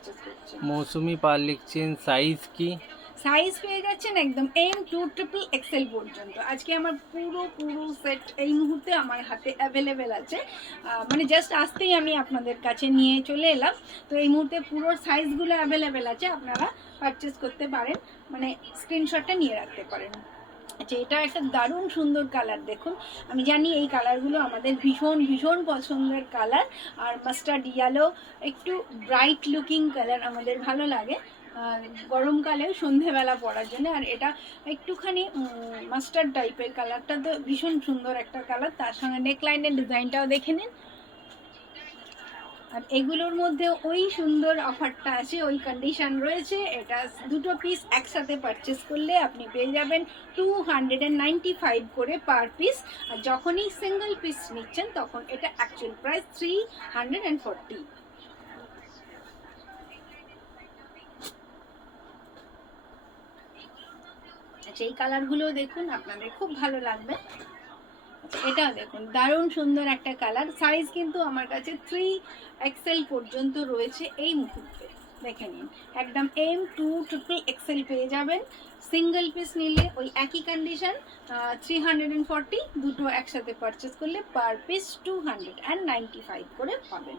Purchase করছেন। মৌসুমি পাল লিখছেন, size কি? সাইজ পেয়ে যাচ্ছেন একদম M2XXL পর্যন্ত। আজকে আমার পুরো সেট এই মুহূর্তে আমার হাতে অ্যাভেলেবেল আছে, মানে জাস্ট আসতেই আমি আপনাদের কাছে নিয়ে চলে এলাম। তো এই মুহূর্তে পুরো সাইজগুলো অ্যাভেলেবেল আছে, আপনারা পারচেস করতে পারেন, মানে স্ক্রিনশটটা নিয়ে রাখতে পারেন। আচ্ছা, এটা একটা দারুণ সুন্দর কালার। দেখুন, আমি জানি এই কালারগুলো আমাদের ভীষণ পছন্দের কালার, আর মাস্টার্ড ইয়েলো একটু ব্রাইট লুকিং কালার আমাদের ভালো লাগে গরমকালেও সন্ধেবেলা পরার জন্য। আর এটা একটুখানি মাস্টার্ড টাইপের কালারটা, তো ভীষণ সুন্দর একটা কালার। তার সঙ্গে নেকলাইনের ডিজাইনটাও দেখে নিন। আর এগুলোর মধ্যে ওই সুন্দর অফারটা আছে, ওই কন্ডিশন রয়েছে। এটা দুটো পিস একসাথে পারচেস করলে আপনি পেয়ে যাবেন 295 করে পার পিস। আর যখনই সিঙ্গেল পিস নিচ্ছেন তখন এটা অ্যাকচুয়াল প্রাইস 340। আচ্ছা, এই কালারগুলো দেখুন, আপনাদের খুব ভালো লাগবে। এটাও দেখুন, দারুণ সুন্দর একটা কালার। সাইজ কিন্তু আমার কাছে 3XL পর্যন্ত রয়েছে এই মুহূর্তে, দেখে নিন। একদম M2XXL পেয়ে যাবেন। সিঙ্গেল পিস নিলে ওই একই কন্ডিশন 340, দুটো একসাথে পারচেস করলে পার পিস 295 করে পাবেন।